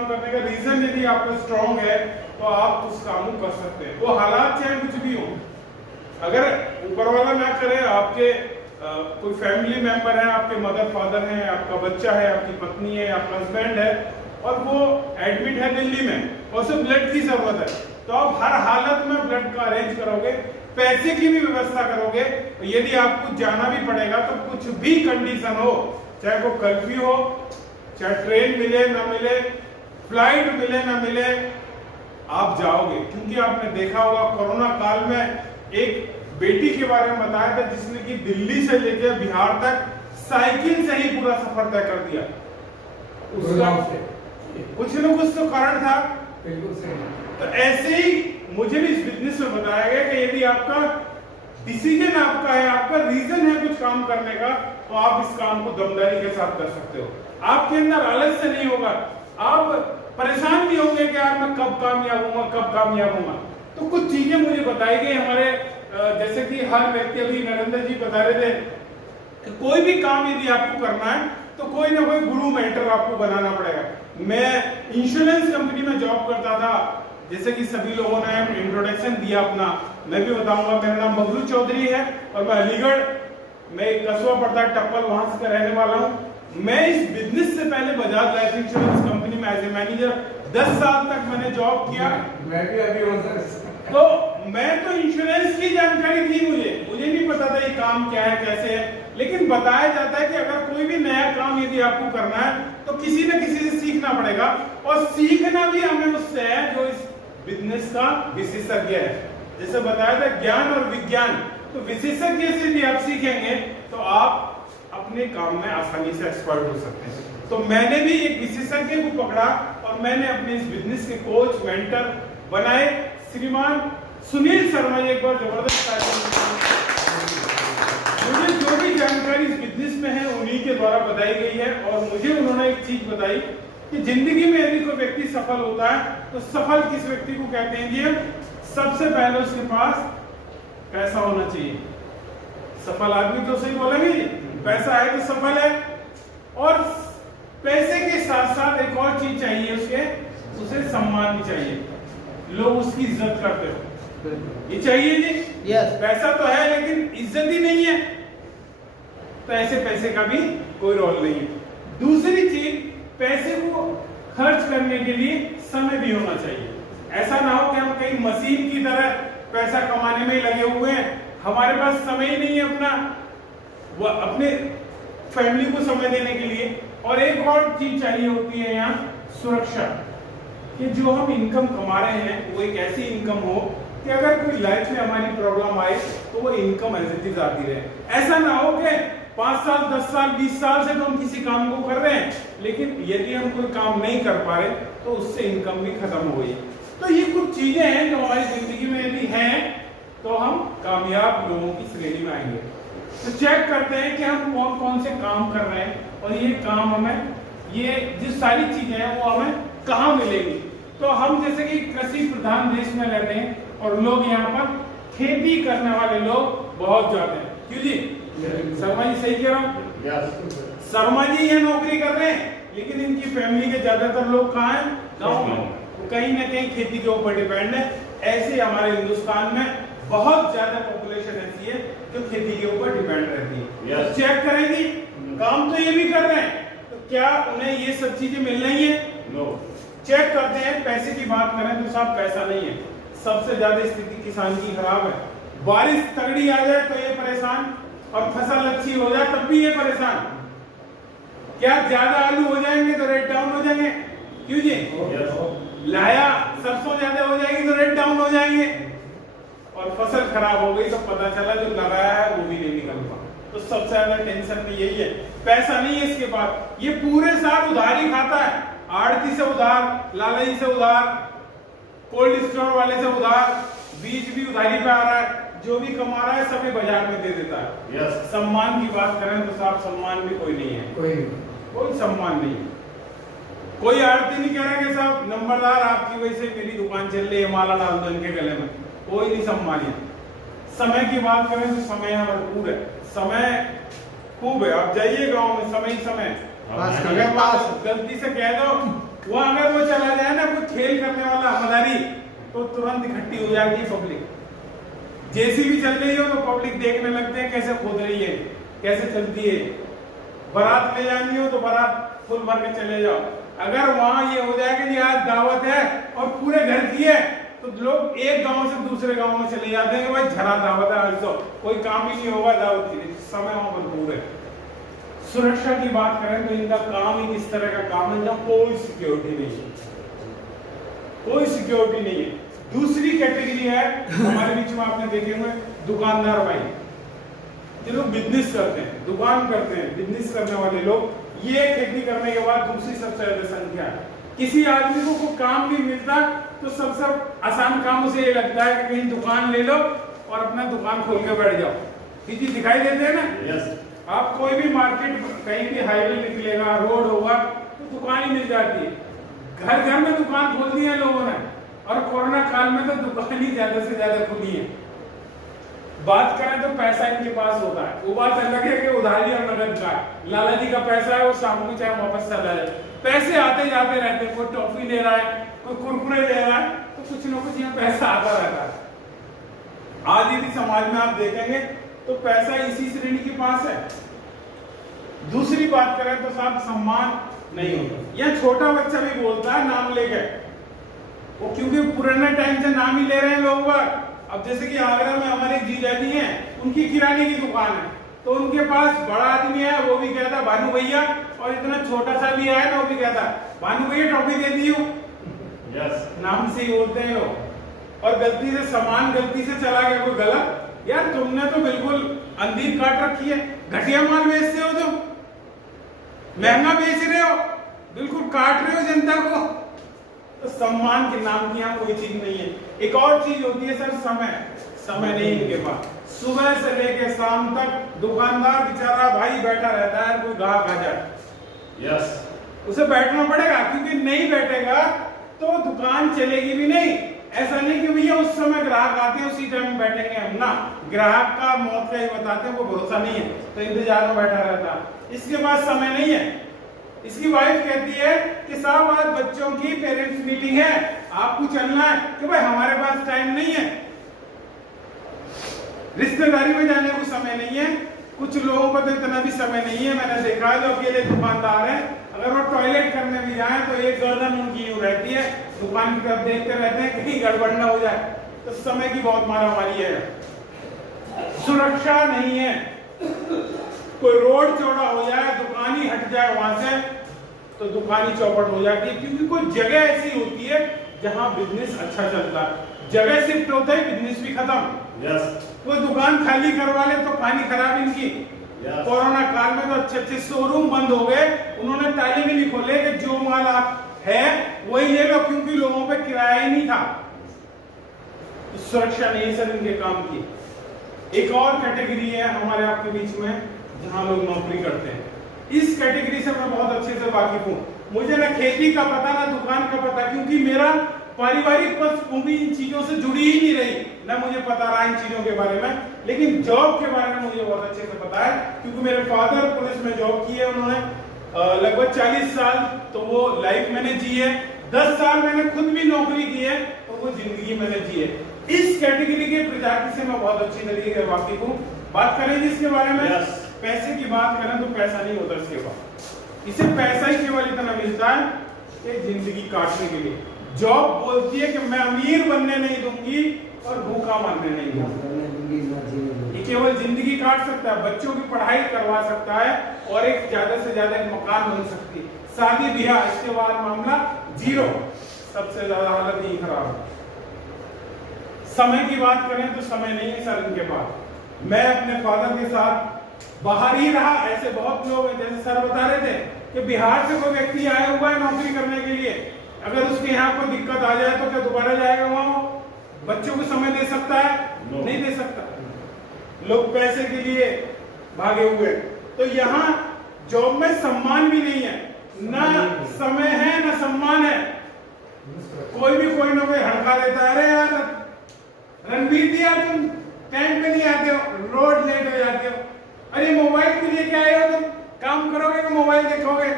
काम करने का रीजन यदि आपका स्ट्रांग है तो आप उस काम को कर सकते हैं, वो हालात चाहे कुछ भी हो। अगर ऊपर वाला ना करे, आपके कोई फैमिली मेंबर है, आपके मदर फादर हैं, आपका बच्चा है, आपकी पत्नी है, आपका हस्बैंड है और वो एडमिट है दिल्ली में और सिर्फ ब्लड की जरूरत है, तो आप हर हालत में ब्लड का अरेंज करोगे, पैसे की भी व्यवस्था करोगे। यदि आपको जाना भी पड़ेगा तो कुछ भी कंडीशन हो, चाहे वो कर्फ्यू हो, चाहे ट्रेन मिले ना मिले, फ्लाइट मिले ना मिले, आप जाओगे। क्योंकि आपने देखा होगा कोरोना काल में एक बेटी के बारे में बताया था जिसने कि दिल्ली से लेकर बिहार तक साइकिल से ही पूरा सफर तय कर दिया। उसका कुछ न कुछ तो कारण था। बिल्कुल सही। तो ऐसे ही मुझे भी इस बिजनेस में बताया गया कि यदि आपका डिसीजन आपका है, आपका रीजन है कुछ काम करने का, तो आप इस काम को दमदारी के साथ कर सकते हो। आपके अंदर आलस्य नहीं होगा, आप परेशान नहीं होंगे कि यार मैं कब कामयाब होऊंगा, कब कामयाब होऊंगा। तो कुछ चीजें मुझे बताई गई हमारे, जैसे कि हर व्यक्ति, अभी नरेंद्र जी बता रहे थे कि कोई भी काम यदि आपको करना है तो कोई ना कोई गुरु मेंटर आपको बनाना पड़ेगा। मैं इंश्योरेंस कंपनी में जॉब करता था, जैसे कि सभी लोगों ने इंट्रोडक्शन दिया अपना, मैं भी बताऊंगा। मेरा नाम बबलू चौधरी है और मैं अलीगढ़ में एक कस्बा पड़ता है टप्पल, वहां से रहने वाला हूँ। मैं इस बिजनेस से पहले बजाज लाइफ इंश्योरेंस कंपनी में एज ए मैनेजर 10 साल तक मैंने जॉब किया। मैं भी अभी हूं सर। तो मैं तो इंश्योरेंस की जानकारी थी, मुझे नहीं पता था ये काम क्या है कैसे है, लेकिन बताया जाता है कि अगर कोई भी नया काम यदि आपको करना है तो किसी न किसी से सीखना पड़ेगा, और सीखना भी हमें उससे है जो इस बिजनेस का विशेषज्ञ है। जैसे बताया था ज्ञान और विज्ञान, तो विशेषज्ञ से भी आप सीखेंगे तो आप अपने काम में आसानी से एक्सपर्ट हो सकते हैं। तो मैंने भी एक विशेषज्ञ को पकड़ा और मैंने अपने इस बिजनेस के कोच मेंटर बनाए श्रीमान सुनील शर्मा। एक बार जबरदस्त मुझे जो भी जानकारी इस बिजनेस में है उन्हीं के द्वारा बताई गई है, और मुझे उन्होंने एक चीज बताई कि जिंदगी में यदि कोई व्यक्ति सफल होता है तो सफल किस व्यक्ति को कहते हैं जी? सबसे पहले उसके पास पैसा होना चाहिए। सफल आदमी तो सही बोलेंगे जी, पैसा है तो सफल है। और पैसे के साथ साथ एक और चीज चाहिए उसे सम्मान भी चाहिए, लोग उसकी इज्जत करते हो, ये चाहिए जी। यस। पैसा तो है लेकिन इज्जत ही नहीं है, तो ऐसे पैसे का भी कोई रोल नहीं है। दूसरी चीज, पैसे को खर्च करने के लिए समय भी होना चाहिए। ऐसा ना हो कि हम कहीं मशीन की तरह पैसा कमाने में लगे हुए हैं, हमारे पास समय ही नहीं है वो अपने फैमिली को समय देने के लिए। और एक और चीज चाहिए होती है यहाँ, सुरक्षा, कि जो हम इनकम कमा रहे हैं वो एक ऐसी इनकम हो कि अगर कोई लाइफ में हमारी प्रॉब्लम आए तो वो इनकम एज इट इज आती रहे। ऐसा ना हो कि 5 साल 10 साल 20 साल से तो हम किसी काम को कर रहे हैं, लेकिन यदि हम कोई काम नहीं कर पा रहे तो उससे इनकम भी खत्म हो गई। तो ये कुछ चीजें हैं जो हमारी जिंदगी में यदि हैं तो हम कामयाब लोगों की श्रेणी में आएंगे। तो चेक करते हैं कि हम कौन कौन से काम कर रहे हैं और ये काम हमें, ये जो सारी चीजें हैं वो हमें कहाँ मिलेंगी। तो हम जैसे कि कृषि प्रधान देश में रहते हैं और लोग यहाँ पर खेती करने वाले लोग बहुत ज्यादा हैं। क्यों जी? शर्मा जी सही कह रहा हूँ? शर्मा जी ये नौकरी कर रहे हैं लेकिन इनकी फैमिली के ज्यादातर लोग कहाँ हैं? गाँव में, तो कहीं ना कहीं खेती के ऊपर डिपेंड है। ऐसे हमारे हिंदुस्तान में बहुत ज्यादा पॉपुलेशन ऐसी है जो खेती के ऊपर डिपेंड रहती है। तो चेक करेंगे, काम तो ये भी कर रहे हैं, तो क्या उन्हें ये सब चीजें मिल रही है? नो। चेक करते हैं, पैसे की बात करें तो साहब पैसा नहीं है। सबसे ज्यादा स्थिति किसान की खराब है। बारिश तगड़ी आ जाए तो ये परेशान, और फसल अच्छी हो जाए तब भी ये परेशान। क्या ज्यादा आलू हो जाएंगे तो रेट डाउन हो जाएंगे? क्यों जी? लाया सरसों ज्यादा हो जाएगी तो रेट डाउन हो जाएंगे, और फसल खराब हो गई तो पता चला जो लगाया है वो भी नहीं निकल पाया। तो सबसे ज्यादा टेंशन में यही है, पैसा नहीं है इसके पास। ये पूरे साल उधार ही खाता है, आड़ती से उधार, लालई से उधार, कोल्ड स्टोर वाले से उधार, बीज भी उधारी पे आ रहा है, जो भी कमा रहा है सभी बाजार में दे देता है। यस। सम्मान की बात करें तो साहब सम्मान भी कोई नहीं है, कोई सम्मान नहीं है। कोई आड़ती नहीं कह रहा कि साहब नंबरदार आपकी वजह से मेरी दुकान चल रही है, माला डाल दो इनके गले में, कोई नहीं सम्मान है। समय की बात करें तो समय यहाँ भरपूर है, समय खूब है। आप जाइए गाँव में, समय ही समय। गलती से कह दो वहां अगर वो चला जाए ना कोई खेल करने वाला हमारी, तो तुरंत इकट्ठी हो जाती है पब्लिक। जेसीबी चल रही हो तो पब्लिक देखने लगते हैं कैसे खोद रही है, कैसे चलती है। बारात ले जानी हो तो बारात फुल भर के चले जाओ। अगर वहां ये हो जाए कि आज दावत है और पूरे घर की है, तो लोग एक गांव से दूसरे गांव में चले जाते हैं कि भाई झरा दावत है आज तो कोई काम ही नहीं होगा दावत के लिए, समय वहां भरपूर है। सुरक्षा की बात करें तो इनका काम ही इस तरह का काम है जहाँ कोई सिक्योरिटी नहीं है, कोई सिक्योरिटी नहीं है। दूसरी कैटेगरी है हमारे बीच में, आपने देखे हुए दुकानदार भाई, जो लोग बिजनेस करते हैं, दुकान करते हैं, बिजनेस करने वाले लोग। ये खेती करने के बाद दूसरी सबसे ज्यादा संख्या है। किसी आदमी को कोई काम नहीं मिलता तो सबसे आसान काम उसे ये लगता है कि कहीं दुकान ले लो और अपना दुकान खोल के बैठ जाओ। किसी दिखाई देते हैं ना? यस। आप कोई भी मार्केट, कहीं भी हाईवे निकलेगा, रोड होगा, तो दुकान ही मिल जाती है। घर घर में दुकान खोल दी है लोगों ने, और कोरोना काल में तो दुकान ही ज्यादा से ज्यादा खुली है। बात करें तो पैसा इनके पास होता है, वो बात अलग है कि उधारी और नगद का है। लाला जी का पैसा है, वो शाम को चाहे वापस चला जाए। पैसे आते जाते रहते हैं, कोई टॉफी ले रहा है, कोई कुरकुरे ले रहा है, तो कुछ ना कुछ यहाँ पैसा आता रहता है। आज यदि समाज में आप देखेंगे तो पैसा इसी श्रेणी के पास है। दूसरी बात करें तो साहब सम्मान नहीं होता। यह छोटा बच्चा भी बोलता है नाम लेकर, वो क्योंकि पुराने टाइम से नाम ही ले रहे हैं लोग। अब जैसे कि आगरा में हमारे जीजा जी हैं, उनकी किराने की दुकान है, तो उनके पास बड़ा आदमी है, वो भी कहता भानु भैया, और इतना छोटा सा भी है तो वो भी कहता भानु भैया टॉफी दे दी हो। यस। नाम से ही बोलते हैं लोग। और गलती से सामान गलती से चला गया कोई गलत, यार तुमने तो बिल्कुल अंधीर काट रखी है, घटिया माल बेचते हो तुम, महंगा बेच रहे हो, बिल्कुल काट रहे हो जनता को। तो सम्मान के नाम की यहाँ कोई चीज नहीं है। एक और चीज होती है सर, समय। समय नहीं इनके पास। सुबह से लेकर शाम तक दुकानदार बेचारा भाई बैठा रहता है, कोई ग्राहक आ जाए, यस, उसे बैठना पड़ेगा, क्योंकि नहीं बैठेगा तो दुकान चलेगी भी नहीं। ऐसा नहीं कि भैया उस समय ग्राहक आते हैं उसी टाइम बैठेंगे हम, ना, ग्राहक का मौत का ही बताते हैं, वो भरोसा नहीं है, तो इंतजार में बैठा रहता है। इसके पास समय नहीं है। इसकी वाइफ कहती है कि साहब आज बच्चों की पेरेंट्स मीटिंग है, आपको चलना है, कि भाई हमारे पास टाइम नहीं है। रिश्तेदारी में जाने को समय नहीं है। कुछ लोगों को तो इतना भी समय नहीं है, मैंने देखा है जो अकेले दुकानदार हैं, अगर वो टॉयलेट करने भी जाए तो एक गर्दन उनकी यूं रहती है, दुकान की तरफ देखते रहते हैं कहीं गड़बड़ ना हो जाए। तो समय की बहुत मारामारी है, सुरक्षा नहीं है। कोई रोड चौड़ा हो जाए, दुकान ही हट जाए वहां से, तो दुकान ही चौपट हो जाती है, क्योंकि कोई जगह ऐसी होती है जहां बिजनेस अच्छा चलता है। जगह शिफ्ट होता है, बिजनेस भी खत्म। यस। कोई दुकान खाली करवा ले तो कहानी खराब इनकी। कोरोना काल में तो अच्छे अच्छे शोरूम बंद हो गए, उन्होंने ताले भी नहीं खोले कि जो माल आप है वही ले लो, क्योंकि लोगों पे किराया ही नहीं था। तो सुरक्षा नहीं सर इनके काम की। एक और कैटेगरी है हमारे आपके बीच में जहां लोग नौकरी करते हैं। इस कैटेगरी से मैं बहुत अच्छे से वाकिफ हूँ। मुझे ना खेती का पता ना दुकान का पता, क्योंकि मेरा पारिवारिक पृष्ठभूमि इन चीजों से जुड़ी ही नहीं रही, ना मुझे पता रहा इन चीजों के बारे में। लेकिन जॉब के बारे में मुझे बहुत अच्छे से पता है, क्योंकि मेरे फादर पुलिस में जॉब की है उन्होंने, लगभग 40 साल तो वो लाइफ मैंने जी है, 10 साल मैंने खुद भी नौकरी की है, तो वो जिंदगी मैंने जी है। इस कैटेगरी के प्रजाति से मैं बहुत अच्छी तरीके से वाकिफ हूँ। बात करें जिसके बारे में, पैसे की बात करें तो पैसा नहीं होता इसके पास। इसे पैसा ही केवल इतना मिलता है कि जिंदगी काटने के लिए। जॉब बोलती है कि मैं अमीर बनने नहीं दूंगी और भूखा मरने नहीं दूंगी। ये केवल जिंदगी काट सकता है, बच्चों की पढ़ाई करवा सकता है, और एक ज्यादा से ज्यादा एक मकान बन सकती है, शादी ब्याह, इसके बाद मामला जीरो। सबसे ज्यादा हालत ही खराब है। समय की बात करें तो समय नहीं है सर इनके पास। मैं अपने फादर के साथ बाहर ही रहा, ऐसे बहुत लोग हैं, जैसे सर बता रहे थे कि बिहार से कोई व्यक्ति आया हुआ है नौकरी करने के लिए, अगर उसके यहाँ कोई दिक्कत आ जाए तो क्या दोबारा जाएगा वहां? बच्चों को समय दे सकता है? नहीं दे सकता। लोग पैसे के लिए भागे हुए। तो यहाँ जॉब में सम्मान भी नहीं है, ना समय है ना सम्मान है। कोई भी कोई ना कोई हड़का देता है, अरे यार रणवीर जी यार तुम टाइम पे नहीं आते हो, रोड लेट हो जाते हो, अरे मोबाइल के लिए क्या आए हो तुम, काम करोगे कि मोबाइल देखोगे?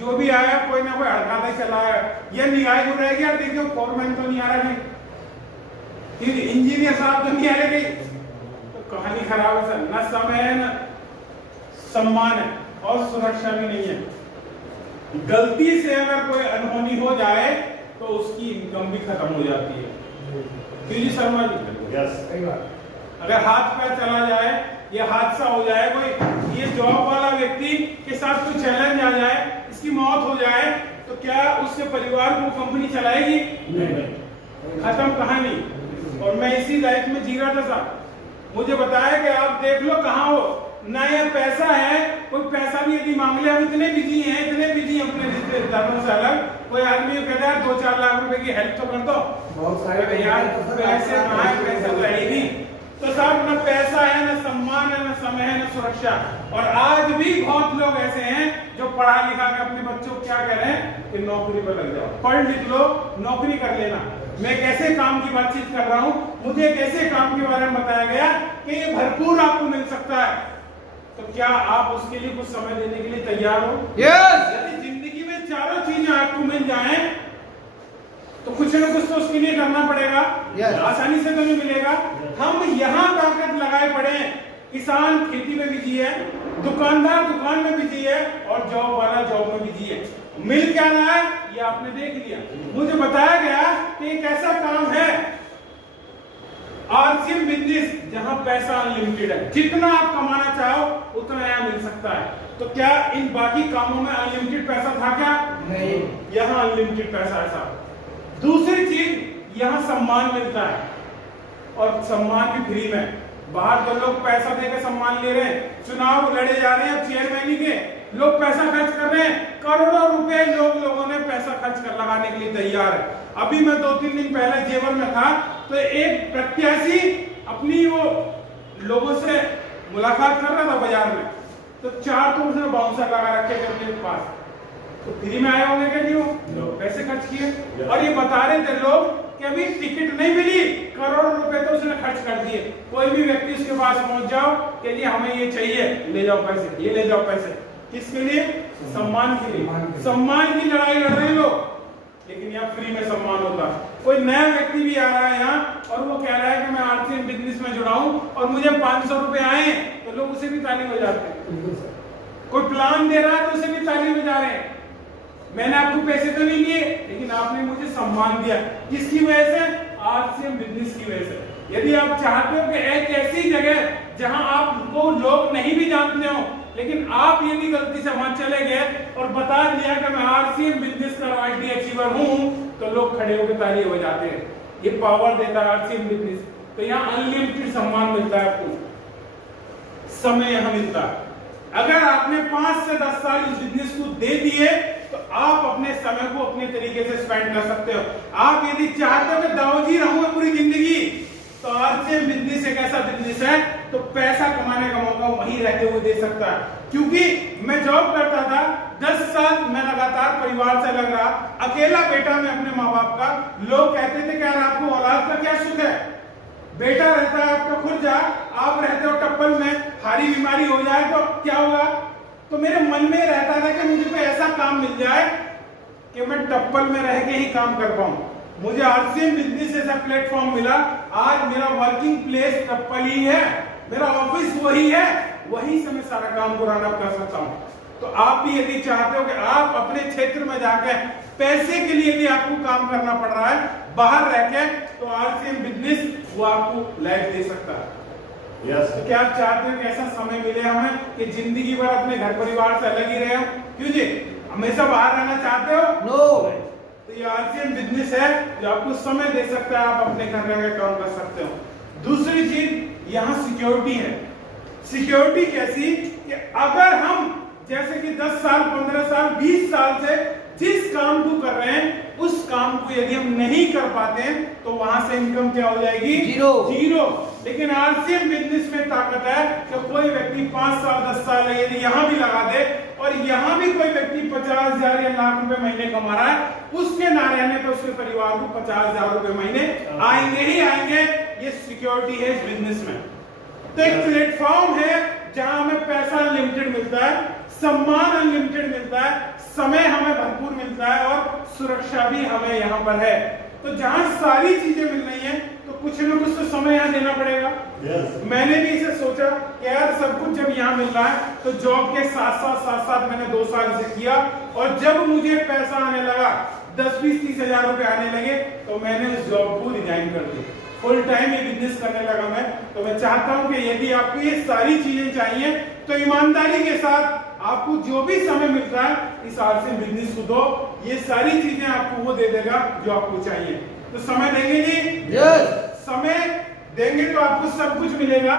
जो भी आया कोई ना कोई हड़काता ही चला आया, ये निगाह क्यों रहेगी यार, देखियो फॉरमैन तो नहीं आ रहा नहीं, इंजीनियर साहब तो नहीं आ रहे, तो कहानी खराब है सर। न समय है न सम्मान है और सुरक्षा भी नहीं है। गलती से अगर कोई अनहोनी हो जाए तो उसकी इनकम भी खत्म हो जाती है। जी शर्मा जी, यस, सही बात। अगर हाथ पैर चला जाए या हादसा हो जाए, कोई ये जॉब वाला व्यक्ति के साथ कोई चैलेंज आ जाए, इसकी मौत हो जाए, तो क्या उसके परिवार को कंपनी चलाएगी? नहीं, खत्म कहानी। और मैं इसी लाइफ में जी रहा था साहब, मुझे बताया कि आप देख लो कहाँ हो ना, यार पैसा है, कोई पैसा भी यदि मांग ले, हम इतने बिजी हैं अपने रिश्तेदारों से अलग, कोई आदमी कहता है 2-4 लाख रुपए की हेल्प तो कर दो, बहुत सारे यार पैसे कहाँ है, पैसे तो है ही नहीं। तो साहब न पैसा है, न सम्मान है, न समय है, न सुरक्षा। और आज भी बहुत लोग ऐसे हैं जो पढ़ा लिखा के अपने बच्चों को क्या कह रहे हैं कि नौकरी पर लग जाओ, पढ़ लिख लो, नौकरी कर लेना। मैं कैसे काम की बातचीत कर रहा हूँ, मुझे एक ऐसे काम के बारे में बताया गया कि ये भरपूर आपको मिल सकता है, तो क्या आप उसके लिए कुछ समय देने के लिए तैयार हो? यस। यदि जिंदगी में चारों चीजें आपको मिल जाएं तो कुछ न कुछ तो उसके लिए करना पड़ेगा। आसानी से तो नहीं मिलेगा। हम यहाँ ताकत लगाए पड़े हैं, किसान खेती में बिजी है, दुकानदार दुकान में बिजी है, और जॉब वाला जॉब में बिजी है। मिल क्या रहा है ये आपने देख लिया। मुझे बताया गया कि एक ऐसा काम है आरसीएम बिजनेस जहां पैसा अनलिमिटेड है, जितना आप कमाना चाहो उतना यहाँ मिल सकता है। तो क्या इन बाकी कामों में अनलिमिटेड पैसा था क्या? नहीं, यहाँ अनलिमिटेड पैसा है साहब। दूसरी चीज यहाँ सम्मान मिलता है, और सम्मान भी फ्री में। बाहर तो लोग पैसा देकर सम्मान ले रहे हैं, चुनाव लड़े जा रहे हैं, अब चेयरमैन के लोग पैसा खर्च कर रहे हैं, करोड़ों रुपए लोगों ने पैसा खर्च कर लगाने के लिए तैयार है। अभी मैं 2-3 दिन पहले जेवर में था, तो एक प्रत्याशी अपनी वो लोगों से मुलाकात कर रहा था बाजार में, तो 4 तो उसने बाउंसर लगा रखे थे अपने पास, तो फ्री में आए होंगे क्या? नहीं, पैसे खर्च किए। और ये बता रहे थे लोग कि अभी टिकट नहीं मिली, करोड़ों रुपए तो उसने खर्च कर दिए। कोई भी व्यक्ति उसके पास पहुंच जाओ कि जी हमें ये चाहिए, ले जाओ पैसे, ये ले जाओ पैसे। किसके लिए? सम्मान के लिए। सम्मान की लड़ाई लड़ रहे हैं लोग, लेकिन यहाँ फ्री में सम्मान होता है। कोई नया व्यक्ति भी आ रहा है यहाँ और वो कह रहा है कि मैं आरसीएम बिजनेस में जुड़ा हूं और मुझे 500 रुपए आए, तो लोग उसे भी ताली बजाते हैं। कोई प्लान दे रहा है तो उसे भी ताली बजा रहे हैं। मैंने आपको पैसे तो नहीं दिए, लेकिन आपने मुझे सम्मान दिया। किसकी वजह से? आरसीएम बिजनेस की वजह से। यदि आप चाहते हो कि एक ऐसी जगह जहां आपको लोग नहीं भी जानते हो, लेकिन आप यदि गलती से वहां चले गए और बता दिया कि मैं आरसीएम बिजनेस का रॉयल्टी अचीवर हूं, तो लोग खड़े होकर ताली बजाते हैं। ये पावर देता है आरसीएम बिजनेस। तो यहाँ अनलिमिटेड सम्मान मिलता है आपको, समय यहाँ मिलता है। अगर आपने 5 से 10 साल इस बिजनेस को दे दिए तो आप अपने समय को अपने तरीके से स्पेंड कर सकते हो। आप यदि चाहते हो कि दाऊजी रहूंगा पूरी जिंदगी, तो आरसीएम बिजनेस एक ऐसा बिजनेस है तो पैसा कमाने का मौका वहीं रहते हुए दे सकता है। क्योंकि मैं जॉब करता था 10 साल, मैं लगातार परिवार से अलग रहा, अकेला बेटा मैं अपने माँ बाप का। लोग कहते थे कि यार आपको औलाद का क्या सुख है, बेटा रहता है आपका खुर्जा, आप रहते हो टप्पल में, हारी बीमारी हो जाए तो क्या होगा? तो मेरे मन में रहता था कि मुझे कोई ऐसा काम मिल जाए कि मैं टप्पल में रह के ही काम कर पाऊं। मुझे आरसीएम बिजनेस ऐसा प्लेटफॉर्म मिला, आज मेरा वर्किंग प्लेस टप्पल ही है, मेरा ऑफिस वही है, वहीं से मैं सारा काम को रन अप कर सकता हूं। तो आप भी यदि चाहते हो कि आप अपने क्षेत्र में जाके पैसे के लिए यदि आपको काम करना पड़ रहा है बाहर रह के, तो आरसीएम बिजनेस वो आपको लाइफ दे सकता है। यस। तो क्या आप चाहते हो कि ऐसा समय मिले हमें कि जिंदगी भर अपने घर परिवार से अलग ही रहे हो? क्यों जी, हमेशा बाहर रहना चाहते हो? नो। तो ये आरसीएम बिजनेस है जो आपको समय दे सकता है, आप अपने घर रह के काम कर सकते हो। दूसरी चीज यहाँ सिक्योरिटी है। सिक्योरिटी कैसी कि अगर हम जैसे कि 10 साल 15 साल 20 साल से जिस काम को कर रहे हैं उस काम को यदि हम नहीं कर पाते हैं तो वहां से इनकम क्या हो जाएगी? जीरो। लेकिन आरसीएम बिजनेस में ताकत है कि कोई व्यक्ति 5 साल 10 साल यदि यहाँ भी लगा दे और यहाँ भी कोई व्यक्ति 50,000 या लाख रुपए महीने कमा रहा है, उसके ना रहने पर उसके परिवार को 50,000 रुपए महीने आएंगे ही आएंगे। ये सिक्योरिटी है इस बिजनेस में। तो एक प्लेटफॉर्म है जहां हमें पैसा अनलिमिटेड मिलता है, सम्मान अनलिमिटेड मिलता है, समय हमें भरपूर मिलता है और सुरक्षा भी हमें यहाँ पर है। तो जहां सारी चीजें मिल रही हैं तो कुछ न कुछ तो समय यहाँ देना पड़ेगा। Yes. मैंने भी इसे सोचा कि यार सब कुछ जब यहाँ मिल रहा है तो जॉब के साथ साथ मैंने 2 साल इसे किया, और जब मुझे पैसा आने लगा 10-20-30 हजार रुपए आने लगे तो मैंने उस जॉब को रिजाइन कर दी, फुल टाइम ये बिजनेस करने लगा मैं। तो मैं चाहता हूं कि यदि आपको ये सारी चीजें चाहिए तो ईमानदारी के साथ आपको जो भी समय मिल रहा है इस हाल से बिजनेस को दो, ये सारी चीजें आपको वो दे देगा जो आपको चाहिए। तो समय देंगे जी? यस। समय देंगे तो आपको सब कुछ मिलेगा।